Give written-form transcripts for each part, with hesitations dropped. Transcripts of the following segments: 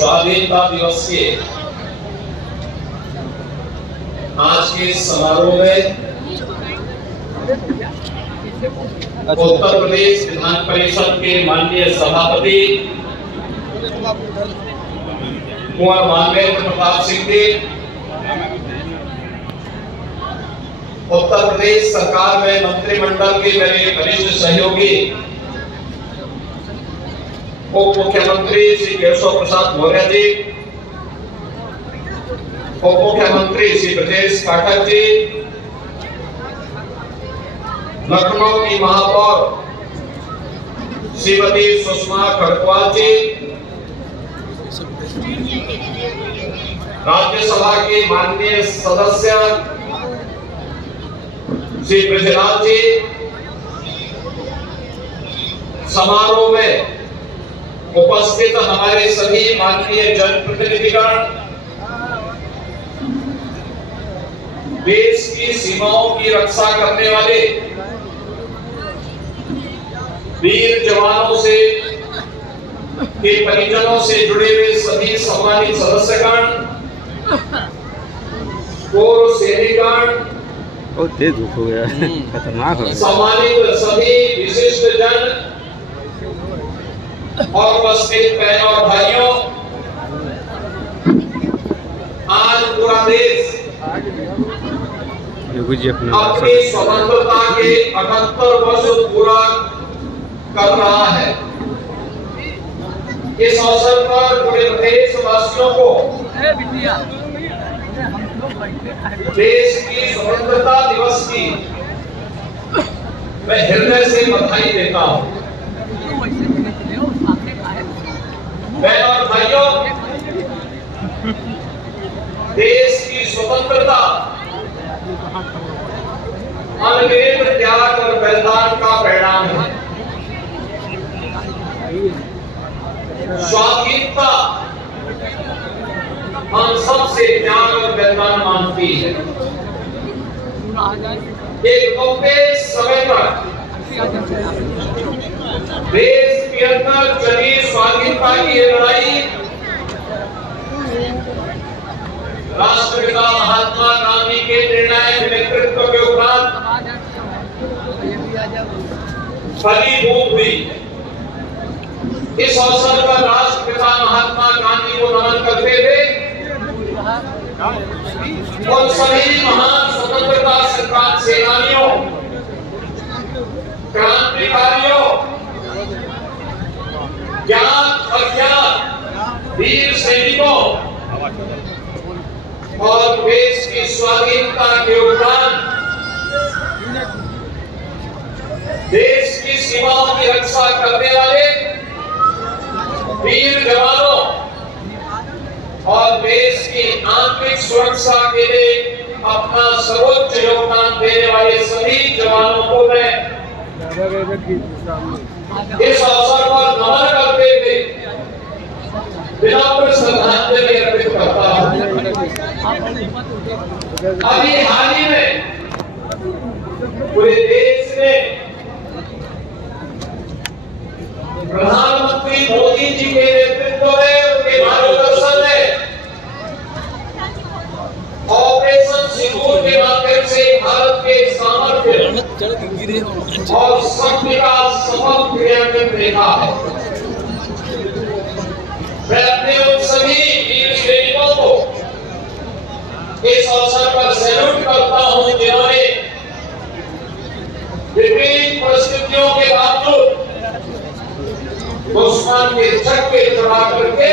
स्वाधीनता दिवस के आज के समारोह में उत्तर प्रदेश विधान परिषद के माननीय सभापति कुंवर मानवेंद्र प्रताप सिंह जी, उत्तर प्रदेश सरकार में मंत्रिमंडल के मेरे वरिष्ठ सहयोगी उप मुख्यमंत्री श्री केशव प्रसाद मौर्य जी, उप मुख्यमंत्री श्री ब्रजेश पाठक जी, लखनऊ की महापौर श्रीमती सुषमा खड़गवाल जी, राज्यसभा के माननीय सदस्य श्री ब्रजलाल जी, समारोह में उपस्थित हमारे सभी माननीय जनप्रतिनिधिगण, देश की सीमाओं की रक्षा करने वाले वीर जवानों से के परिजनों से जुड़े हुए सभी सम्मानित सदस्यगण, पूर्व सैनिकगण, बहुत तेज धूप हो गया, खतरनाक हो गया। सम्मानित सभी विशिष्ट जन और उपस्थित बहनों और भाइयों, आज पूरा देश अपनी स्वतंत्रता के 78 वर्ष पूरा कर रहा है। इस अवसर पर पूरे देशवासियों को देश की स्वतंत्रता दिवस की मैं हृदय से बधाई देता हूँ। बहनों और भाइयों, देश की स्वतंत्रता अनगिनत त्याग और बलिदान का परिणाम है। स्वाधीनता हम सबसे त्याग और बलिदान मांगती है। एक लंबे समय तक देश के अंदर चली स्वाधीनता की लड़ाई राष्ट्रपिता महात्मा गांधी के निर्णायक नेतृत्व के उपरांत फलीभूत हुई। इस अवसर पर राष्ट्रपिता महात्मा गांधी को नमन करते हुए उन सभी महान स्वतंत्रता संग्राम सेनानियों, क्रांतिकारियों, ज्ञान अज्ञान वीर सैनिकों और देश की स्वाधीनता के उपरांत देश की सीमाओं की रक्षा करने वाले वीर जवानों और देश की आंतरिक सुरक्षा के लिए अपना सर्वोच्च योगदान देने वाले सभी जवानों को मैं इस अवसर पर नमन करते हुए विनम्र श्रद्धांजलि अर्पित करता हूं। अभी हाल ही में पूरे देश में प्रधानमंत्री मोदी जी के नेतृत्व में, उनके मार्गदर्शन में ऑपरेशन सिंदूर के माध्यम से भारत के सामर्थ्य और शक्ति का सफल क्रियान्वयन देखा है। मैं अपने उन सभी वीर सैनिकों को इस अवसर पर सैल्यूट करता हूं, जिन्होंने विभिन्न परिस्थितियों के बावजूद दुश्मन के छक्के चढ़ा करके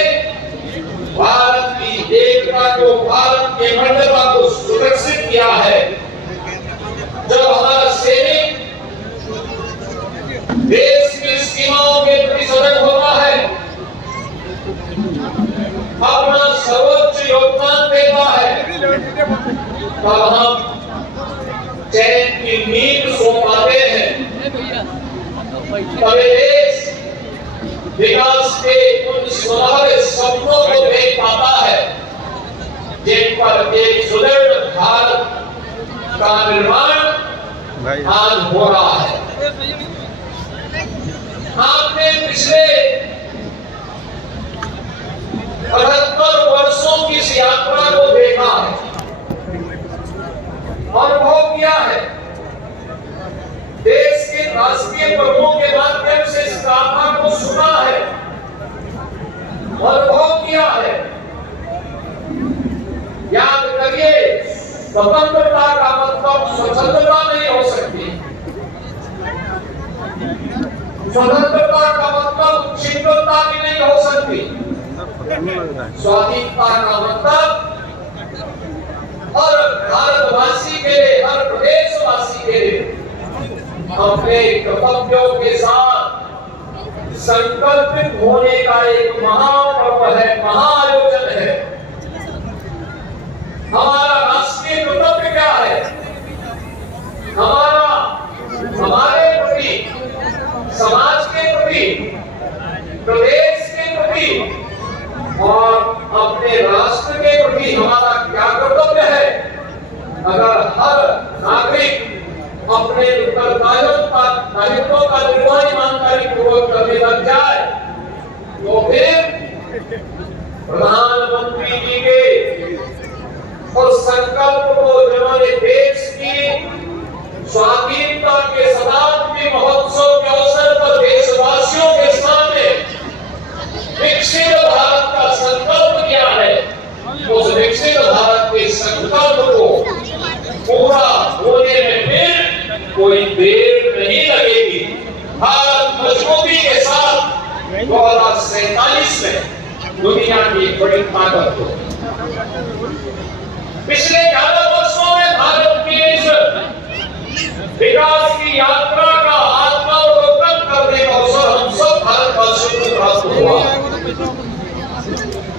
भारत की एकता को, भारत के अखंडता को सुरक्षित किया है। जब हमारा सैनिक देश की सीमाओं के प्रति सजग होता है, अपना सर्वोच्च योगदान देता है, तब हम चैन की नींद सो पाते हैं। तभी देश विकास के उन सुनहरे सपनों को देख पाता है, जिन पर एक सुदृढ़ भारत का निर्माण आज हो रहा है। आपने पिछले स्वतंत्रता का मतलब स्वतंत्रता नहीं हो सकती। स्वतंत्रता का मतलब शिष्टता भी नहीं हो सकती। स्वाधीनता का मतलब हर भारतवासी के लिए, हर प्रदेशवासी के लिए अपने कर्तव्यों के साथ संकल्पित होने का एक महापर्व है, महाआयोजन है। हमारा राष्ट्रीय कर्तव्य क्या है? हमारे प्रति, समाज के प्रति, प्रदेश के प्रति और अपने राष्ट्र के प्रति हमारा क्या कर्तव्य है? अगर हर नागरिक अपने दायित्वों का निर्वहन ईमानदारी पूर्वक करने लग जाए तो फिर प्रधानमंत्री जी के उस संकल्प को जिन्होंने देश की स्वाधीनता के शताब्दी महोत्सव के अवसर पर देशवासियों के सामने विकसित भारत का संकल्प किया है, उस विकसित भारत के संकल्प को पूरा होने में फिर कोई देर नहीं लगेगी। भारत मजबूती के साथ 2047 में दुनिया की बड़ी ताकत हो। पिछले 11 वर्षों में भारत की इस विकास की यात्रा का आत्मावलोकन करने का अवसर हम सब भारतवासियों को प्राप्त हुआ।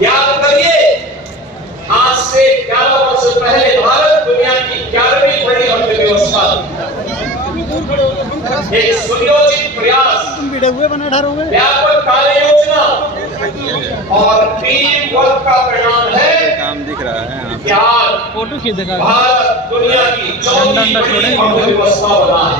याद करिए, आज से 11 वर्ष पहले भारत दुनिया की 11वीं बड़ी अर्थव्यवस्था, एक सुनियोजित प्रयास, व्यापक कार्य योजना और टीम वर्क का परिणाम है। काम दिख रहा है कि आज भारत दुनिया की 4वीं बड़ी अर्थव्यवस्था बना है।